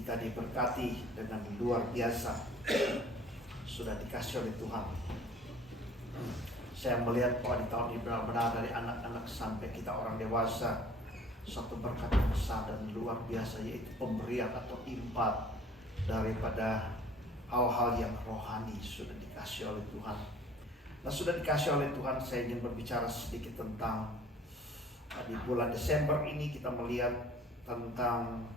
kita diberkati dengan luar biasa. Sudah dikasih oleh Tuhan. Saya melihat bahwa di tahun ini benar-benar dari anak-anak sampai kita orang dewasa, satu berkat yang besar dan luar biasa, yaitu pemberian atau impat daripada hal-hal yang rohani sudah dikasih oleh Tuhan. Nah, sudah dikasih oleh Tuhan, saya ingin berbicara sedikit tentang di bulan Desember ini kita melihat tentang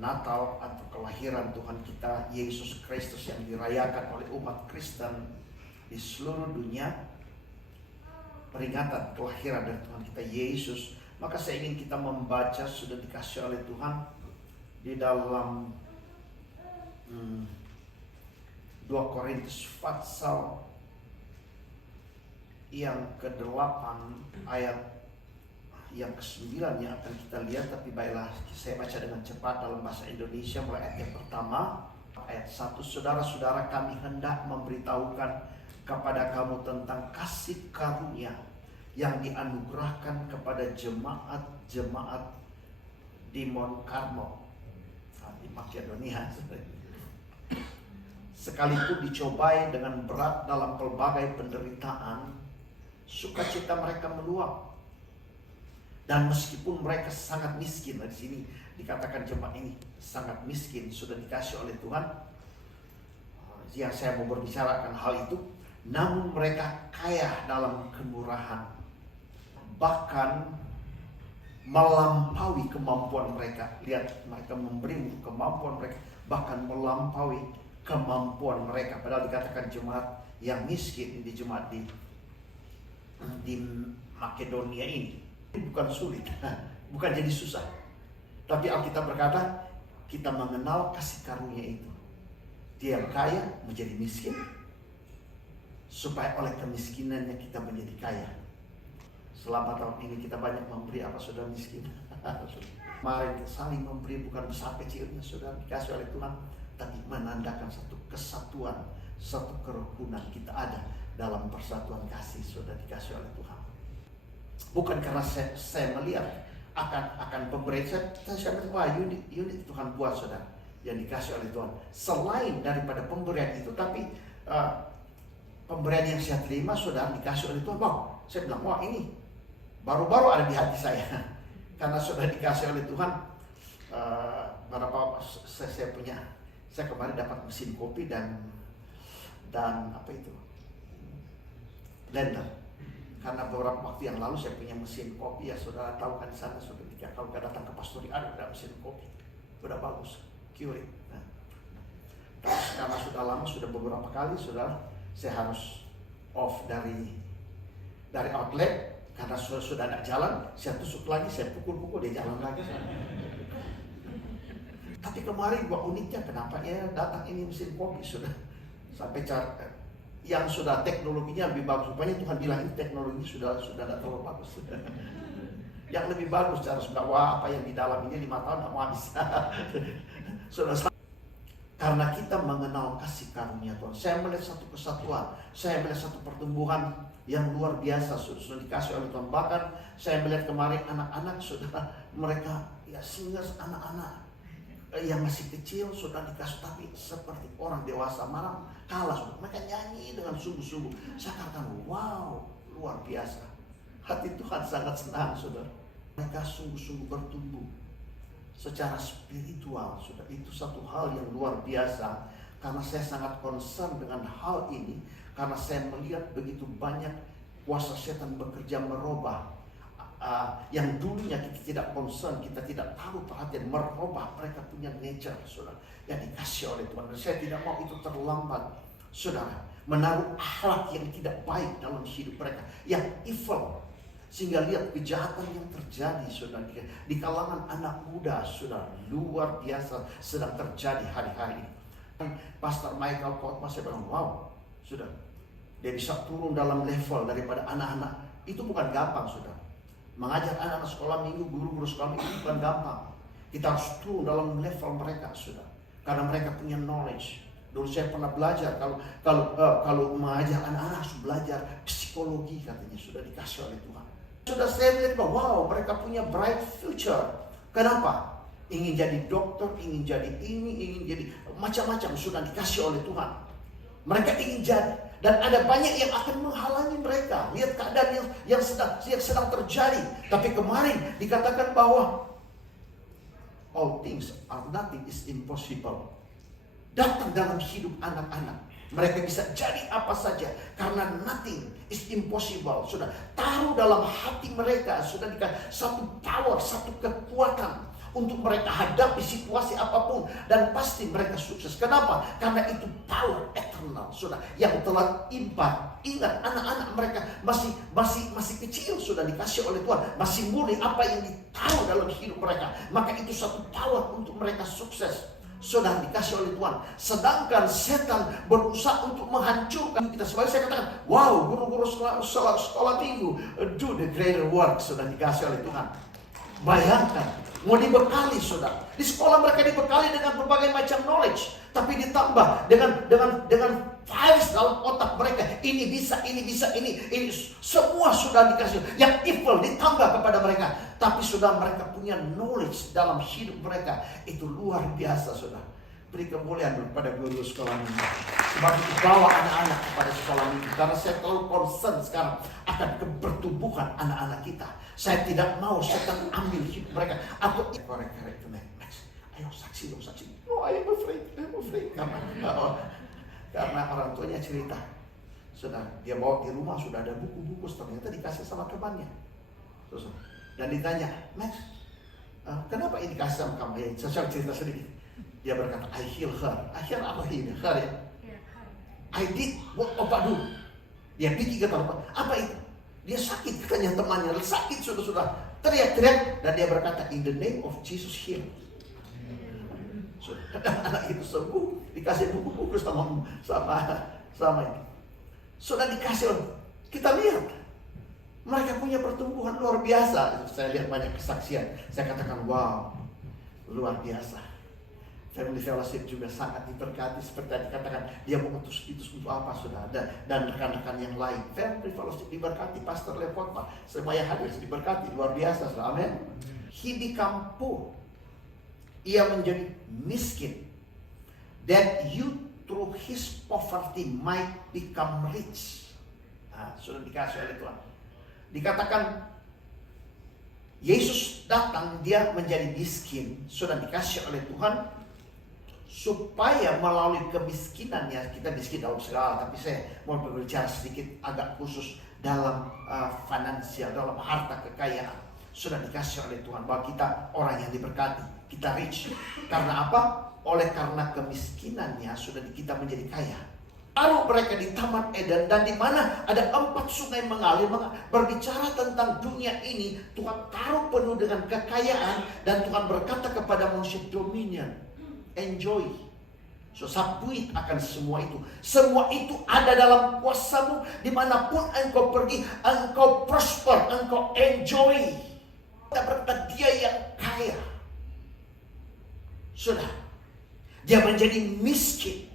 Natal atau kelahiran Tuhan kita Yesus Kristus yang dirayakan oleh umat Kristen di seluruh dunia. Peringatan kelahiran dari Tuhan kita Yesus. Maka saya ingin kita membaca, sudah dikasih oleh Tuhan di dalam 2 Korintus pasal yang ke-8 ayat yang ke-9 yang akan kita lihat. Tapi baiklah, saya baca dengan cepat dalam bahasa Indonesia mulai ayat yang pertama. Ayat 1, saudara-saudara, kami hendak memberitahukan kepada kamu tentang kasih karunia yang dianugerahkan kepada jemaat-jemaat di Mount Carmel di Makedonia. Sekalipun dicobai dengan berat dalam pelbagai penderitaan, sukacita mereka meluap. Dan meskipun mereka sangat miskin, di sini dikatakan jemaat ini sangat miskin, sudah dikasih oleh Tuhan. Yang saya mau berbicarakan hal itu, namun mereka kaya dalam kemurahan, bahkan melampaui kemampuan mereka. Lihat, mereka memberi kemampuan mereka, bahkan melampaui kemampuan mereka. Padahal dikatakan jemaat yang miskin di jemaat di Makedonia ini bukan sulit, bukan jadi susah. Tapi Alkitab berkata, kita mengenal kasih karunia itu. Dia yang kaya menjadi miskin, supaya oleh kemiskinannya kita menjadi kaya. Selama tahun ini kita banyak memberi, apa sudah miskin? Mari saling memberi, bukan besar kecilnya, sudah dikasih oleh Tuhan, tapi menandakan satu kesatuan, satu kerukunan kita ada dalam persatuan kasih, sudah dikasih oleh Tuhan. Bukan karena saya melihat akan pemberian, saya melihat wah unit Tuhan buat, saudara, yang dikasih oleh Tuhan. Selain daripada pemberian itu, tapi pemberian yang saya terima sudah dikasih oleh Tuhan. Wow, saya bilang, wah ini baru-baru ada di hati saya. Karena sudah dikasih oleh Tuhan. Berapa saya kemarin dapat mesin kopi dan apa itu, blender. Karena beberapa waktu yang lalu saya punya mesin kopi, ya saudara tahu kan, di sana sudah kalau datang ke pastori ada mesin kopi, udah bagus, Keurig. Nah, karena sudah lama, sudah beberapa kali saya harus off dari outlet karena sudah tidak jalan. Saya tusuk lagi, saya pukul dia jalan lagi. Tapi kemarin gua uniknya, kenapa ya datang ini mesin kopi sudah sampai yang sudah teknologinya lebih bagus. Rupanya Tuhan bilang ini teknologi sudah tidak terlalu bagus. Yang lebih bagus cara sudah, wah apa yang di dalam ini 5 tahun tidak mau habis. Sudah. Karena kita mengenal kasih karunia Tuhan. Saya melihat satu kesatuan, saya melihat satu pertumbuhan yang luar biasa sudah dikasih oleh Tuhan. Bahkan saya melihat kemarin anak-anak sudah, mereka ya sehingga anak-anak yang masih kecil sudah dikasih, tapi seperti orang dewasa malam kalah sudah. Mereka nyanyi dengan sungguh-sungguh. Saya katakan, wow, luar biasa. Hati Tuhan sangat senang, saudara. Mereka sungguh-sungguh bertumbuh secara spiritual, sudah. Itu satu hal yang luar biasa. Karena saya sangat concern dengan hal ini, karena saya melihat begitu banyak kuasa setan bekerja merubah yang dulunya kita tidak concern, kita tidak tahu perhatian, merubah mereka punya nature, saudara, yang dikasih oleh Tuhan. Dan saya tidak mau itu terlambat, saudara, menaruh akhlak yang tidak baik dalam hidup mereka, yang evil. Sehingga lihat kejahatan yang terjadi, saudara, di kalangan anak muda, saudara, luar biasa sedang terjadi hari-hari ini. Pastor Michael Kotma, saya bilang, wow, sudah, dia bisa turun dalam level daripada anak-anak. Itu bukan gampang, saudara. Mengajar anak-anak sekolah minggu, guru-guru sekolah minggu, itu bukan gampang. Kita harus turun dalam level mereka, saudara, karena mereka punya knowledge. Dulu saya pernah belajar, kalau mengajar anak-anak harus belajar psikologi, katanya, sudah dikasih oleh Tuhan. Sudah saya melihat bahwa wow, mereka punya bright future. Kenapa? ingin jadi dokter, ingin jadi ini, ingin jadi macam-macam sudah dikasih oleh Tuhan. Mereka ingin jadi, dan ada banyak yang akan menghalangi mereka. Lihat keadaan yang sedang terjadi. Tapi kemarin dikatakan bahwa all things are nothing is impossible. Datang dalam hidup anak-anak. Mereka bisa jadi apa saja karena nothing is impossible. Sudah taruh dalam hati mereka, sudah dikasih satu power, satu kekuatan untuk mereka hadapi situasi apapun, dan pasti mereka sukses. Kenapa? Karena itu power eternal, sudah yang telah impan. Ingat, anak-anak mereka masih kecil, sudah dikasih oleh Tuhan, masih murni apa yang ditaruh dalam hidup mereka. Maka itu satu power untuk mereka sukses, sudah dikasih oleh Tuhan. Sedangkan setan berusaha untuk menghancurkan kita. Sebagai saya katakan, wow, guru-guru sekolah minggu do the greater work, sudah dikasih oleh Tuhan. Bayangkan, mau dibekali, saudara. Di sekolah mereka dibekali dengan berbagai macam knowledge, tapi ditambah dengan virus dalam otak mereka. Ini bisa, ini semua sudah dikasih. Yang evil ditambah kepada mereka, tapi sudah mereka punya knowledge dalam hidup mereka. Itu luar biasa, saudara. Beri kemuliaan kepada guru sekolah minggu. Sebab itu bawa anak-anak kepada sekolah minggu. Karena saya terlalu concern sekarang akan pertumbuhan anak-anak kita. Saya tidak mau setan ambil hidup mereka. Atau korek itu next. Ayo saksi dong, saksi. No, I'm afraid. Karena orang tuanya cerita. Sudah dia bawa di rumah, sudah ada buku-buku, ternyata dikasih sama temannya. Terus, dan ditanya, Max, kenapa ini dikasih sama kamu? Ya, saya cerita sedikit. Dia berkata, I heal her. I heal apa ini? Her ya? I did what Opa do. Dia pikir kata Opa, apa itu? Dia sakit, katanya temannya sakit, sudah teriak-teriak, dan dia berkata, in the name of Jesus heal. Anak itu sembuh, dikasih buku-buku sama itu. Sudah dikasih, kita lihat mereka punya pertumbuhan luar biasa. Saya lihat banyak kesaksian, saya katakan wow, luar biasa. Family Fellowship juga sangat diberkati, seperti yang dikatakan, dia mengutus itu untuk apa, sudah ada, dan rekan-rekan yang lain. Family Fellowship diberkati, Pastor Levota, semua yang hadir diberkati, luar biasa, sudah. Amin. He become poor, ia menjadi miskin, that you through his poverty might become rich. Nah, sudah dikasih oleh Tuhan. Dikatakan Yesus datang, dia menjadi miskin, sudah dikasih oleh Tuhan, supaya melalui kemiskinannya, kita miskin dalam segala, tapi saya mau berbicara sedikit agak khusus dalam finansial, dalam harta kekayaan. Sudah dikasih oleh Tuhan bahwa kita orang yang diberkati, kita rich. Karena apa? Oleh karena kemiskinannya sudah kita menjadi kaya. Taruh mereka di Taman Eden, dan di mana ada 4 sungai mengalir, berbicara tentang dunia ini. Tuhan taruh penuh dengan kekayaan, dan Tuhan berkata kepada manusia, dominion, enjoy. So, sabui akan semua itu. Semua itu ada dalam kuasamu. Dimanapun engkau pergi, engkau prosper, engkau enjoy. Kita berkata dia yang kaya. Sudah, dia menjadi miskin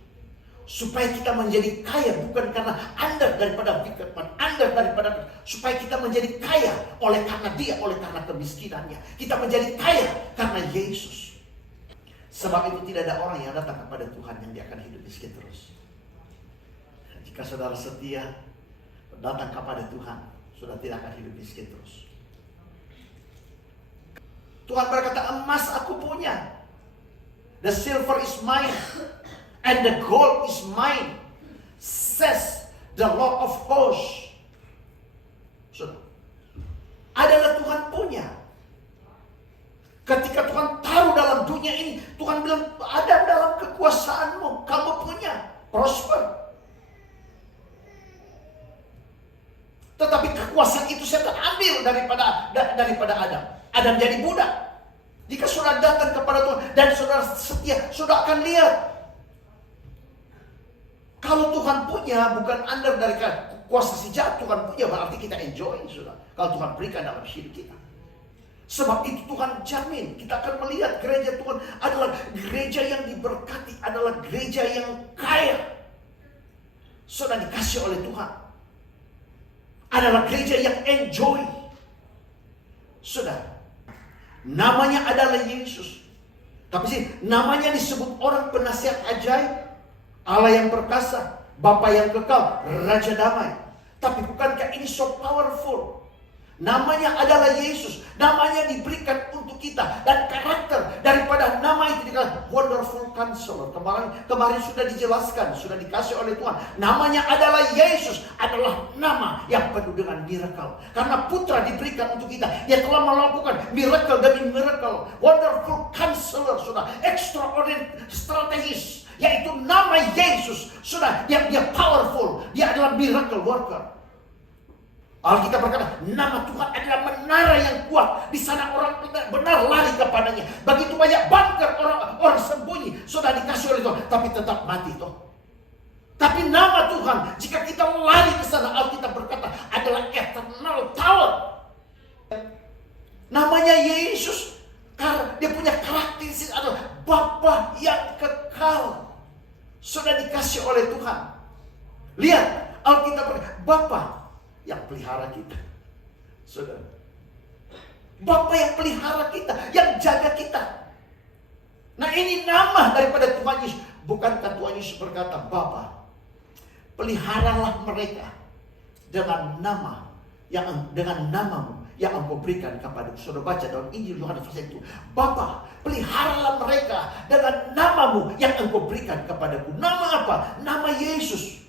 supaya kita menjadi kaya, bukan karena under daripada firman, under daripada, supaya kita menjadi kaya oleh karena dia, oleh karena kemiskinannya. Kita menjadi kaya karena Yesus. Sebab itu tidak ada orang yang datang kepada Tuhan yang dia akan hidup miskin terus. Jika saudara setia datang kepada Tuhan, sudah tidak akan hidup miskin terus. Tuhan berkata, emas aku punya, the silver is mine, and the gold is mine, says the Lord of hosts. Sudah, adalah Tuhan punya. Ketika Tuhan taruh dalam dunia ini, Tuhan bilang, ada dalam kekuasaanmu, kamu punya, prosper. Tetapi kekuasaan itu setan ambil daripada Adam. Adam jadi budak. Jika saudara datang kepada Tuhan dan saudara setia, saudara akan lihat. Kalau Tuhan punya, bukan under dari kuasa si jahat, Tuhan punya, berarti kita enjoy, saudara. Kalau Tuhan berikan dalam hidup kita. Sebab itu Tuhan jamin, kita akan melihat gereja Tuhan adalah gereja yang diberkati, adalah gereja yang kaya. Sudah dikasih oleh Tuhan. Adalah gereja yang enjoy. Sudah, namanya adalah Yesus. Tapi sih namanya disebut orang penasihat ajaib, Allah yang perkasa, Bapa yang kekal, Raja damai. Tapi bukankah ini so powerful? Namanya adalah Yesus. Namanya diberikan untuk kita. Dan karakter daripada nama itu dikatakan Wonderful Counselor. Kemarin sudah dijelaskan, sudah dikasih oleh Tuhan. Namanya adalah Yesus. Adalah nama yang penuh dengan miracle. Karena putra diberikan untuk kita. Dia telah melakukan miracle demi miracle. Wonderful Counselor, sudah extraordinary strategis. Yaitu nama Yesus. Sudah, dia powerful. Dia adalah miracle worker. Alkitab berkata, nama Tuhan adalah menara yang kuat. Di sana orang benar lari kepadanya. Begitu banyak bunker orang sembunyi sudah dikasih oleh Tuhan, tapi tetap mati toh. Tapi nama Tuhan, jika kita lari ke sana, Alkitab berkata adalah eternal tower. Namanya Yesus, karena dia punya karakteristik adalah Bapa yang kekal. Sudah dikasih oleh Tuhan. Lihat, Alkitab berkata, Bapa yang pelihara kita. Saudara, Bapa yang pelihara kita, yang jaga kita. Nah, ini nama daripada Tuhan Yesus. Bukankah Tuhan Yesus berkata, Bapa, peliharalah mereka dengan nama dengan namamu yang Engkau berikan kepadaku. Saudara baca dalam Injil Yohanes pasal itu, Bapa, peliharalah mereka dengan namamu yang Engkau berikan kepadaku. Nama apa? Nama Yesus.